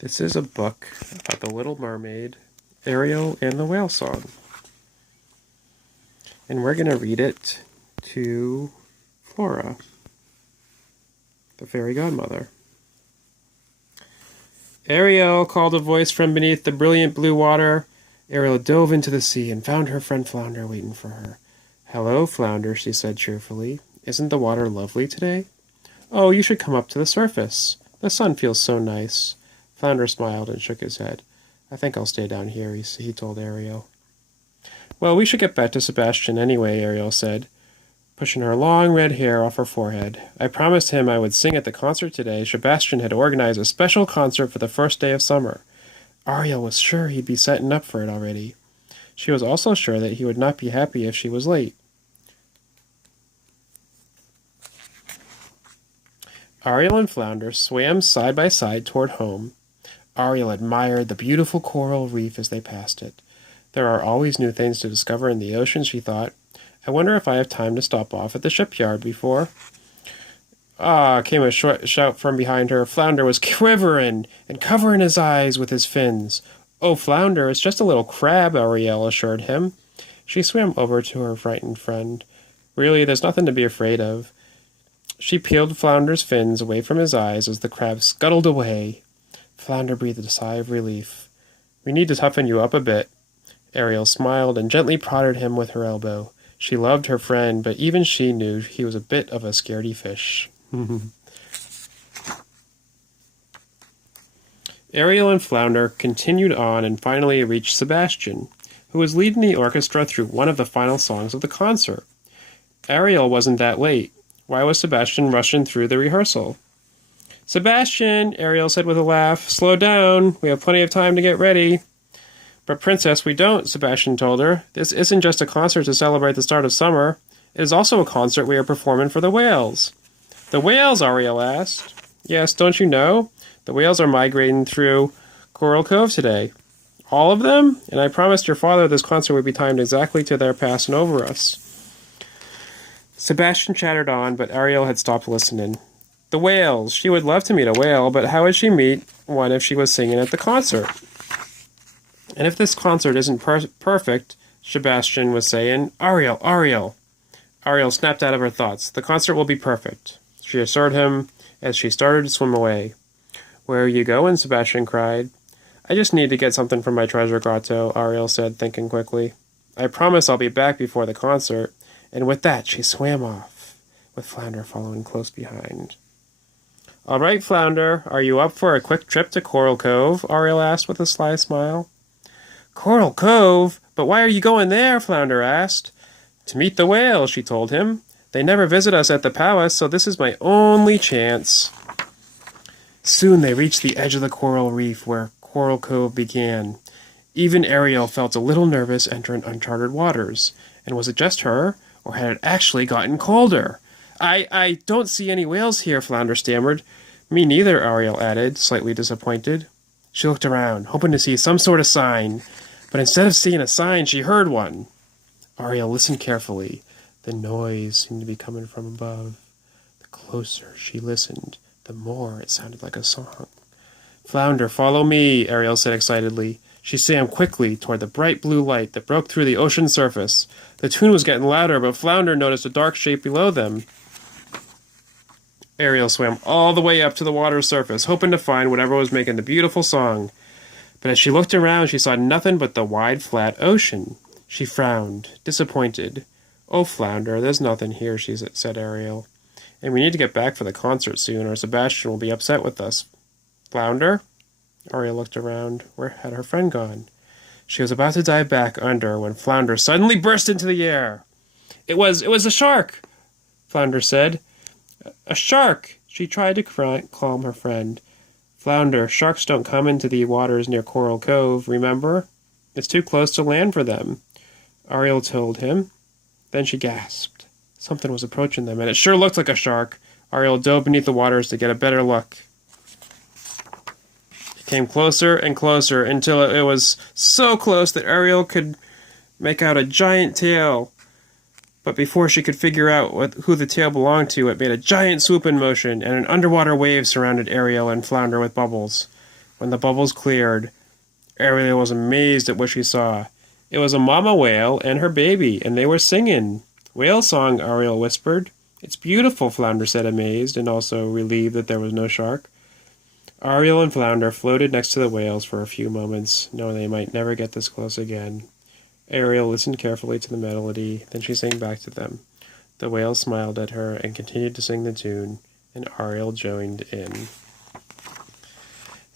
This is a book about the Little Mermaid, Ariel and the Whale Song. And we're going to read it to Flora, the fairy godmother. Ariel, called a voice from beneath the brilliant blue water. Ariel dove into the sea and found her friend Flounder waiting for her. Hello, Flounder, she said cheerfully. Isn't the water lovely today? Oh, you should come up to the surface. The sun feels so nice. Flounder smiled and shook his head. I think I'll stay down here, he told Ariel. Well, we should get back to Sebastian anyway, Ariel said, pushing her long red hair off her forehead. I promised him I would sing at the concert today. Sebastian had organized a special concert for the first day of summer. Ariel was sure he'd be setting up for it already. She was also sure that he would not be happy if she was late. Ariel and Flounder swam side by side toward home. Ariel admired the beautiful coral reef as they passed it. There are always new things to discover in the ocean, she thought. I wonder if I have time to stop off at the shipyard before. Ah, came a shout from behind her. Flounder was quivering and covering his eyes with his fins. Oh, Flounder, it's just a little crab, Ariel assured him. She swam over to her frightened friend. Really, there's nothing to be afraid of. She peeled Flounder's fins away from his eyes as the crab scuttled away. Flounder breathed a sigh of relief. We need to toughen you up a bit. Ariel smiled and gently prodded him with her elbow. She loved her friend, but even she knew he was a bit of a scaredy fish. Ariel and Flounder continued on and finally reached Sebastian, who was leading the orchestra through one of the final songs of the concert. Ariel wasn't that late. Why was Sebastian rushing through the rehearsal? Sebastian, Ariel said with a laugh, slow down. We have plenty of time to get ready. But Princess, we don't, Sebastian told her. This isn't just a concert to celebrate the start of summer. It is also a concert we are performing for the whales. The whales, Ariel asked. Yes, don't you know? The whales are migrating through Coral Cove today. All of them? And I promised your father this concert would be timed exactly to their passing over us. Sebastian chattered on, but Ariel had stopped listening. The whales. She would love to meet a whale, but how would she meet one if she was singing at the concert? And if this concert isn't perfect, Sebastian was saying, Ariel, Ariel. Ariel snapped out of her thoughts. The concert will be perfect, she assured him as she started to swim away. Where are you going? Sebastian cried. I just need to get something from my treasure grotto, Ariel said, thinking quickly. I promise I'll be back before the concert. And with that, she swam off, with Flounder following close behind. All right, Flounder, are you up for a quick trip to Coral Cove? Ariel asked with a sly smile. Coral Cove? But why are you going there? Flounder asked. To meet the whales, she told him. They never visit us at the palace, so this is my only chance. Soon they reached the edge of the coral reef where Coral Cove began. Even Ariel felt a little nervous entering uncharted waters. And was it just her, or had it actually gotten colder? I don't see any whales here, Flounder stammered. Me neither, Ariel added, slightly disappointed. She looked around, hoping to see some sort of sign, but instead of seeing a sign, she heard one. Ariel listened carefully. The noise seemed to be coming from above. The closer she listened, the more it sounded like a song. Flounder, follow me, Ariel said excitedly. She swam quickly toward the bright blue light that broke through the ocean surface. The tune was getting louder, but Flounder noticed a dark shape below them. Ariel swam all the way up to the water's surface, hoping to find whatever was making the beautiful song. But as she looked around, she saw nothing but the wide, flat ocean. She frowned, disappointed. Oh, Flounder, there's nothing here, said Ariel. And we need to get back for the concert soon, or Sebastian will be upset with us. Flounder? Ariel looked around. Where had her friend gone? She was about to dive back under when Flounder suddenly burst into the air. It was a shark, Flounder said. A shark! She tried to calm her friend. Flounder, sharks don't come into the waters near Coral Cove, remember? It's too close to land for them, Ariel told him. Then she gasped. Something was approaching them, and it sure looked like a shark. Ariel dove beneath the waters to get a better look. It came closer and closer until it was so close that Ariel could make out a giant tail. But before she could figure out who the tail belonged to, it made a giant swoop-in motion, and an underwater wave surrounded Ariel and Flounder with bubbles. When the bubbles cleared, Ariel was amazed at what she saw. It was a mama whale and her baby, and they were singing. Whale song, Ariel whispered. It's beautiful, Flounder said, amazed, and also relieved that there was no shark. Ariel and Flounder floated next to the whales for a few moments, knowing they might never get this close again. Ariel listened carefully to the melody, then she sang back to them. The whales smiled at her and continued to sing the tune, and Ariel joined in.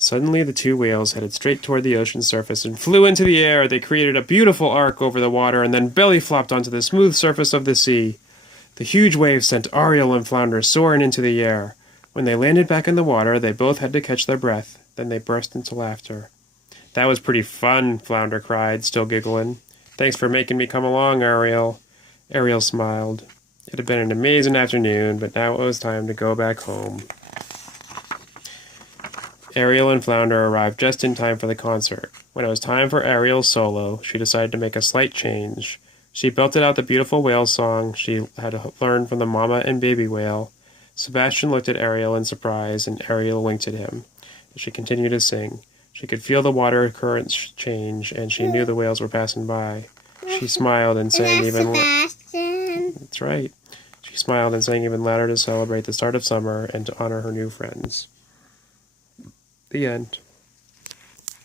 Suddenly, the two whales headed straight toward the ocean's surface and flew into the air. They created a beautiful arc over the water and then belly flopped onto the smooth surface of the sea. The huge waves sent Ariel and Flounder soaring into the air. When they landed back in the water, they both had to catch their breath. Then they burst into laughter. That was pretty fun, Flounder cried, still giggling. Thanks for making me come along, Ariel. Ariel smiled. It had been an amazing afternoon, but now it was time to go back home. Ariel and Flounder arrived just in time for the concert. When it was time for Ariel's solo, she decided to make a slight change. She belted out the beautiful whale song she had learned from the mama and baby whale. Sebastian looked at Ariel in surprise, and Ariel winked at him. As she continued to sing, she could feel the water currents change, and she knew the whales were passing by. She smiled and sang even That's right. She smiled and sang even louder to celebrate the start of summer and to honor her new friends. The end.